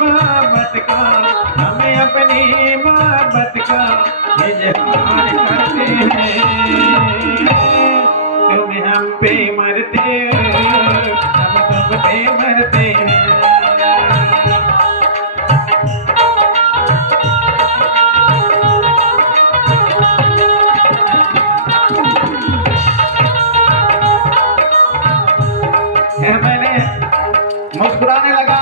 मोहब्बत का, हमें अपनी मोहब्बत का इजहार करते हैं। तुम हम पे मरते हम तुम पे मरते हैं। मैंने मुस्कुराने लगा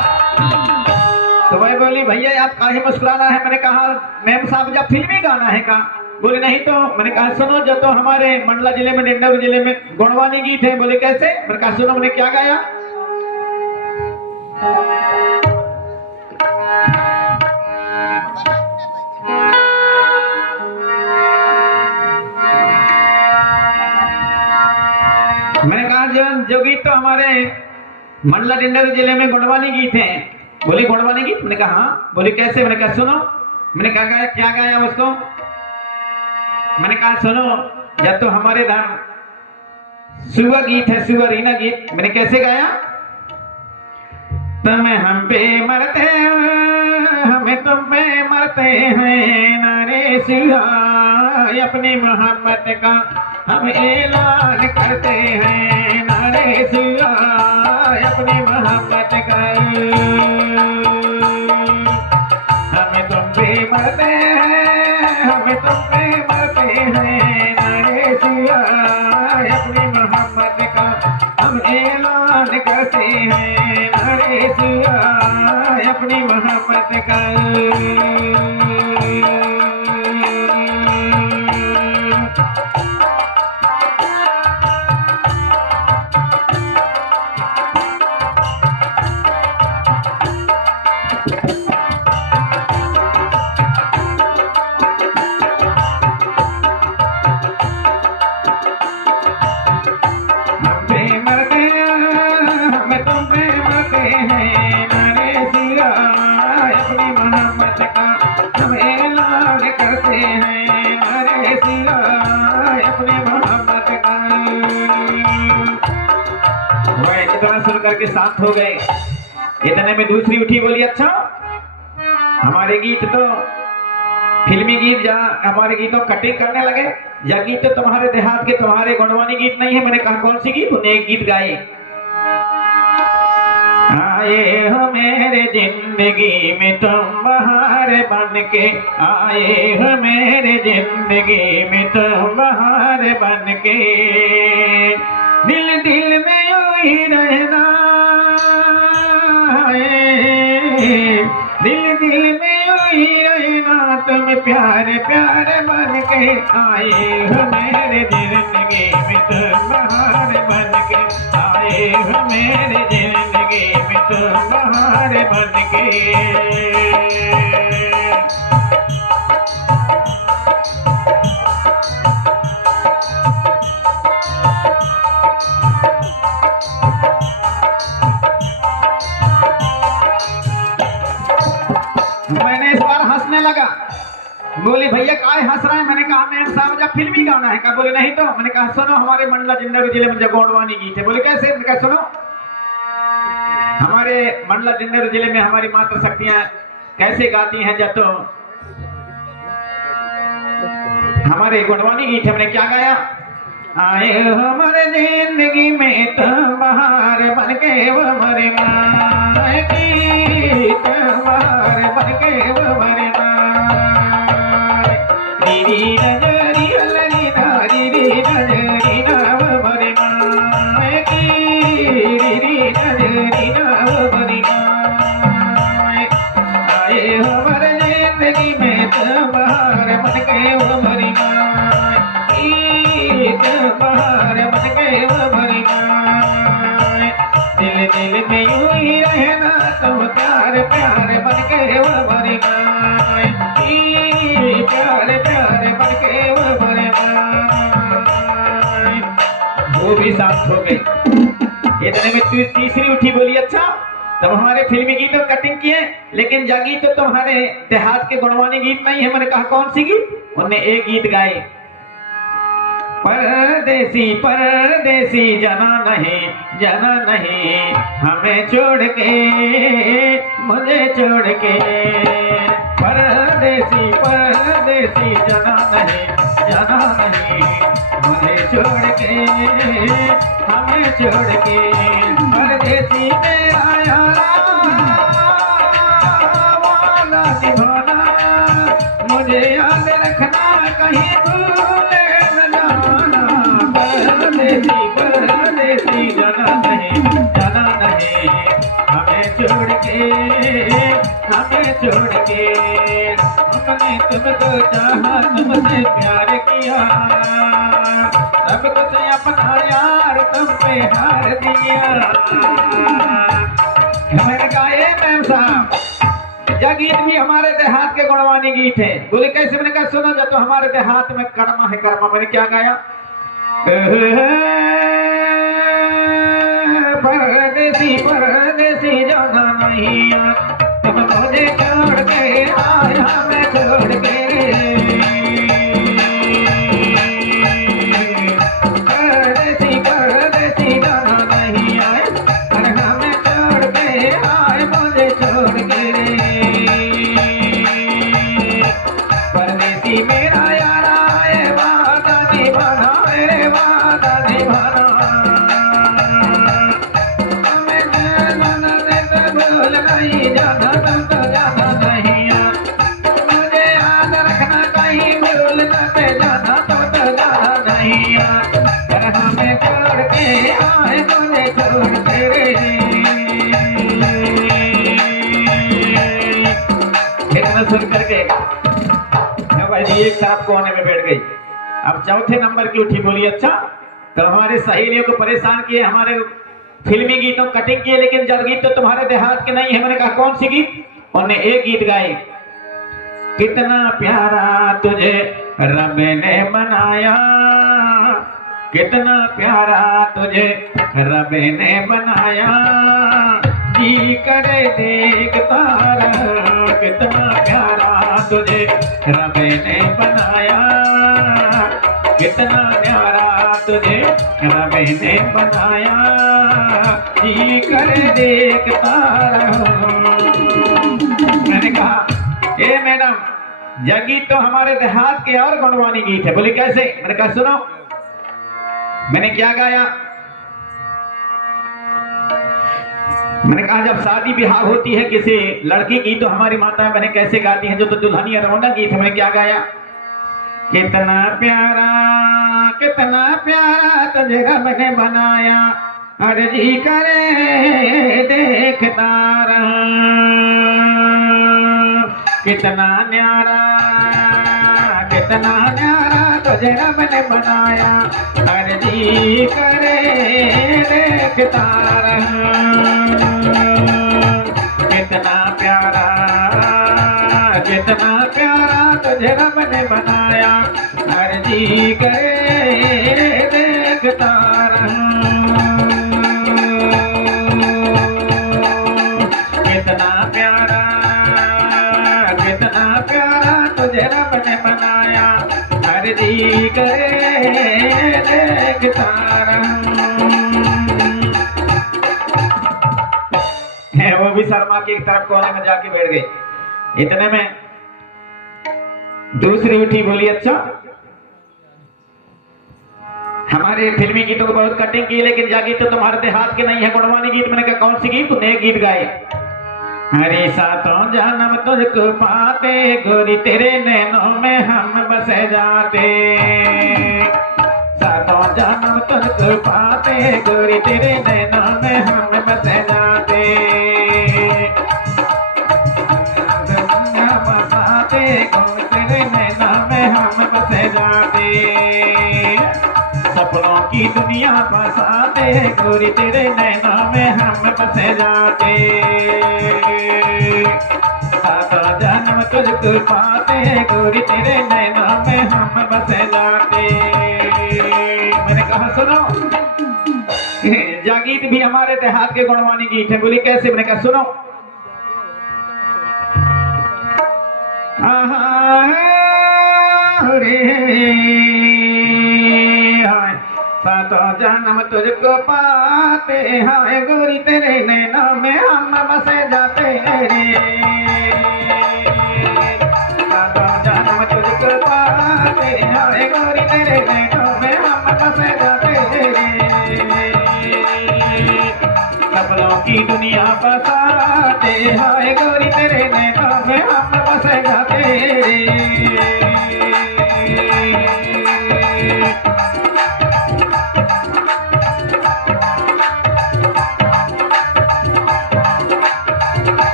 तो वह बोली भैया आप काहे मुस्कुराना है। मैंने कहा मैम साहब जब फिल्मी गाना है का। बोले नहीं तो। मैंने कहा सुनो जब तो हमारे मंडला जिले में डेंडाऊ जिले में गुणवानी गीत है। बोले कैसे। मैंने कहा सुनो। मैंने क्या गाया। मैंने कहा जो गीत तो हमारे मंडला डेंडाऊ जिले में गुणवानी गीत है। बोले गुणवानी गीत। मैंने कहा हाँ। बोले कैसे। मैंने कहा सुनो। मैंने कहा गाया क्या गाया उसको। मैंने कहा सुनो जब तो हमारे धाम सुअर गीत है सुअर रीना गीत। मैंने कैसे गाया। तुम हम पे मरते हैं हमें तुम पे मरते हैं नारे सिया अपनी मोहब्बत का हम ऐलान करते हैं नारे सिया अपनी मोहब्बत का। हमें तुम पे मरते हैं हमें तुम पे मरते हैं नारे सिया अपनी मोहब्बत का हम ऐलान करते हैं नारे सिया अपनी मोहब्बत का। सुनकर के शांत हो गए। इतने में दूसरी उठी बोली अच्छा हमारे गीत तो फिल्मी गीत जहाँ हमारे गीतों कटिंग करने लगे। यह गीत तो तुम्हारे देहात के तुम्हारे गुणवानी गीत नहीं है। मैंने कहा कौन सी गीत। उन्हें एक गीत गाए। आए हो मेरे जिंदगी में तुम बहार बन के आए हो मेरे जिंदगी में तुम बहार बन के दिल दिल में यूं ही रहना दिल दिल में यूं ही रहना तुम प्यार प्यार बन के आए हो मेरे जिंदगी में तुम बहार बन के आए हो मेरे जिंदगी में तुम बहार बन के। मैंने इस बार हंसने लगा। बोली भैया काहे हंस रहा है। मैंने कहा मैम साहब जब फिल्मी गाना है का। बोले नहीं तो। मैंने कहा सुनो हमारे मंडला डेंडाऊ जिले में जब गुणवानी गीत है। बोले कैसे। मैंने कहा सुनो हमारे मंडला डेंडाऊ जिले में हमारी मातृ शक्तियां कैसे गाती हैं। जब तो हमारे गुणवानी गीत है। मैंने क्या गाया। आए हमारे जिंदगी में तो बहार बन के वो हमारे माए की बहार बन के वो हमारे माए दीदी नजरी अल्लाह दीदी नजरी ना वो हमारे माए की दीदी नजरी ना वो हमारे माए आए हमारे जिंदगी में तो बहार बन के वो हमारी माए बहार बन के वो हमारी माए दिल दिल में यूं ही रहना तुम प्यार प्यार बन के वो हमारी माए प्यार प्यार बन के वो हमारे माए। वो भी शांत हो गई। इतने में तीसरी उठी बोली अच्छा तब हमारे फिल्मी गीत और कटिंग किए लेकिन जा गीत तो तुम्हारे देहात के गुणवानी गीत नहीं है। मैंने कहा कौन सी गीत। उन्होंने एक गीत गाए। परदेसी परदेसी जना नहीं जाना नहीं हमें छोड़ के, मुझे छोड़ के। परदेसी परदेसी जाना नहीं मुझे छोड़ के, हमें छोड़ के। परदेसी मेरा यारा वाला निभाना, मुझे याद रखना कहीं भूले न जाना। परदेसी परदेसी जाना नहीं हमें छोड़ के, हमें छोड़ के। हमने तुमको चाहा, तुमसे प्यार किया, सब कुछ अपना यार तुम पे हार दिया। मैंने कहा ये मैम साहब, यह गीत भी हमारे देहात के गुणवानी गीत है। बोले कैसे? मैंने कहा सुनो, जब तो हमारे देहात में कर्मा है कर्मा। मैंने क्या गाया? परदेसी परदेसी जाना नहीं, तुम मुझे छोड़ के आया, मैं छोड़ के। परदेसी परदेसी जाना नहीं आए, अरे हमें छोड़ के आए, मुझे छोड़ के। परदेसी मेरा यारा है, वादा निभाना है, वादा निभाना। नहीं जाना तो जाना नहीं, मुझे याद रखना कहीं भूल न पे जाना तो जाना नहीं। हमें छोड़ के आए, मुझे छोड़ के। सुन करके भाई एक तरफ कोने में बैठ गई। अब चौथे नंबर की उठी, बोली अच्छा तो हमारे सहेलियों को परेशान किए, हमारे फिल्मी गीतों कटिंग किए, लेकिन जल गीत तो तुम्हारे देहात के नहीं है। मैंने कहा कौन सी गीत? उन्होंने एक गीत गाए, कितना प्यारा तुझे रब ने बनाया, कितना प्यारा तुझे रब ने बनाया, जी करे देखता रह। कितना प्यारा तुझे रब ने बनाया, कितना प्यारा तुझे रब ने बनाया, जी करे देखता रहूं। मैंने कहा ए मैडम, यह गीत तो हमारे देहात के और गुणवानी गीत है। बोली कैसे? मैंने कहा सुनो। मैंने क्या गाया? मैंने कहा जब शादी ब्याह होती है किसी लड़की की तो हमारी माताएं बहनें कैसे गाती हैं, जो तो दुल्हनिया रवाना गीत है। मैंने क्या गाया? कितना प्यारा तुझे रब ने बनाया, अर्जी करे देखता रहा। कितना न्यारा तुझे रब ने बनाया, अर्जी करे देखता रहा। कितना प्यारा तुझे रब ने बनाया, अर्जी करे देखता रहा। कितना प्यारा तुझे रब ने बनाया, अर्जी करे देखता रहा। वो भी शर्मा की एक तरफ कोने में जाके बैठ गई। इतने में दूसरी उठी, बोली अच्छा हमारे फिल्मी गीतों को बहुत कटिंग की, लेकिन यह गीत तो तुम्हारे देहात के नहीं है, गुणवानी गीत। मैंने कहा कौन सी गीत? तूने एक गीत गाए, हरे सातों जन्म तुझको पाते, गोरी तेरे नैनों में हम बस जाते। सातों जन्म तुझको पाते, गोरी तेरे नैनों में हम बस जाते। तेरे नैनों में हम बस जाते, सपनों की दुनिया बसाते, गोरी तेरे नैनों में हम बस जाते। सातों जन्म तुझको पाते, गोरी तेरे नैनों में हम बस जाते। मैंने कहा सुनो, यह गीत भी हमारे देहात के गुणवानी गीत है। बोली कैसे? मैंने कहा सुनो। सातों जन्म तुझको पाते हाय गोरी तेरे नैनों में हम बसे जाते रे। सातों जन्म तुझको पाते हाय गोरी तेरे नैनों में हम बसे जाते रे। सपनों की दुनिया बसाते हाय गोरी तेरे नैनों में हम बसे जाते रे।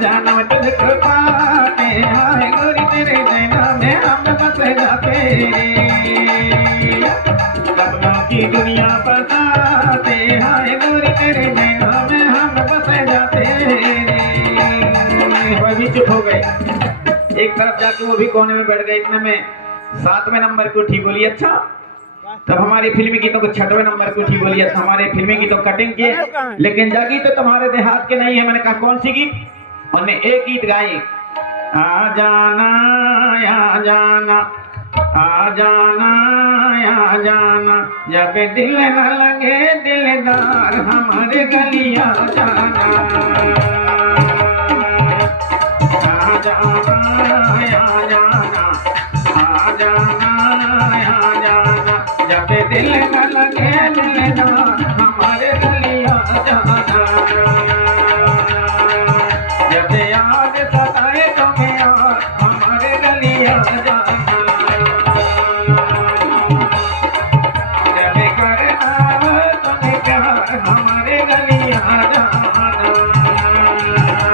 जानम तुझको पाते हाय गोरी तेरे नैनों में हम बसे जाते सपनों की दुनिया बसाते हाय गोरी तेरे नैनों में हम बसे जाते। वह भी चुप हो गए, एक तरफ जाके वो भी कोने में बैठ गए। इतने में 7वें नंबर की उठी, बोली अच्छा। तब हमारी फिल्मी गीतों को 6वें नंबर की उठी, बोली अच्छा। हमारे फिल्मी गीतों कटिंग किए, लेकिन जागी तो तुम्हारे देहात के नहीं है। मैंने कहा कौन सी गीत? उन्होंने एक गीत गाई, आ जाना या जाना, आ जाना या जाना, जब दिल न लगे दिलदार हमारे गलियां जाना। आ जाना या जाना, आ जाना या जाना, जब दिल न लगे दिलदार हमारे गलियां जाना। जब याद सताए तुम्हें यार हमारे गलियां जाना। जब करना तुम्हें प्यार हमारे गलियां जाना।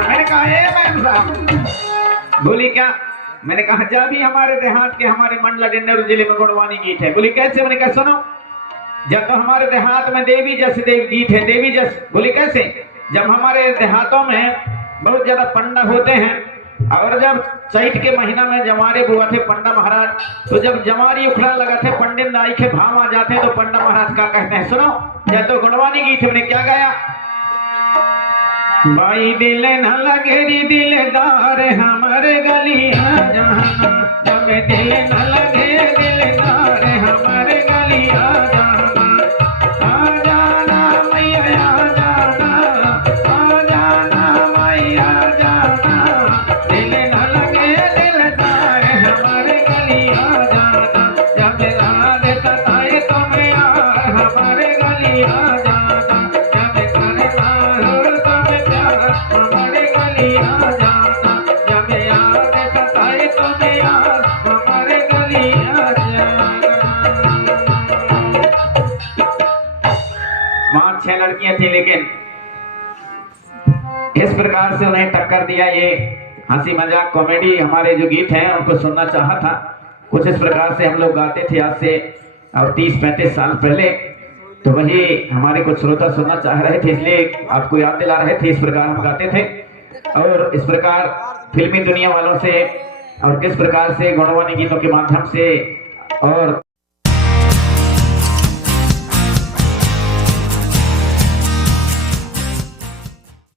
मैंने कहा मैम साहब, बोली क्या? मैंने कहा जब भी हमारे देहात के हमारे मंडला डिंडौरी जिले में गुणवानी गीत है। बोली कैसे? मैंने कहा सुनो, जब तो हमारे देहात में देवी जस देव गीत है, देवी जस। बोली कैसे? जब हमारे देहातों में बहुत ज्यादा पंडा होते हैं और जब चैत के महीना में जवारे बुआ थे पंडा महाराज, तो जब जवारी उखड़ने लगा थे पंडित नाई के भाव आ जाते हैं तो पंडा महाराज क्या कहते हैं सुनो। जब तो गुणवानी गीत हमने क्या गाया? भाई दिल न लगे दिलदार हमारे गलियां जाना, जब दिल न लगे दिलदार हमारे गलियां जाना। आ जाना मैया आ जाना, आ जाना मैया जाना, दिल न लगे दिलदार हमारे गलियां जाना। जब याद सताए तुम्हें यार हमारे गलियां जाना। जब करना हो तुम्हें प्यार हमारे गलियां जाना। जब याद सताए तुम्हें यार हमारे गलियां जाना। वहां 6 लड़कियां थी, लेकिन इस प्रकार से उन्हें टक्कर दिया। ये हंसी मजाक कॉमेडी हमारे जो गीत हैं उनको सुनना चाहा था। कुछ इस प्रकार से हम लोग गाते थे आज से और 30-35 साल पहले, तो वही हमारे कुछ श्रोता सुनना चाह रहे थे, इसलिए आपको याद दिला रहे थे। इस प्रकार हम गाते थे और इस प्रकार फिल्मी दुनिया वालों से और किस प्रकार से गुणवानी गीतों के माध्यम से और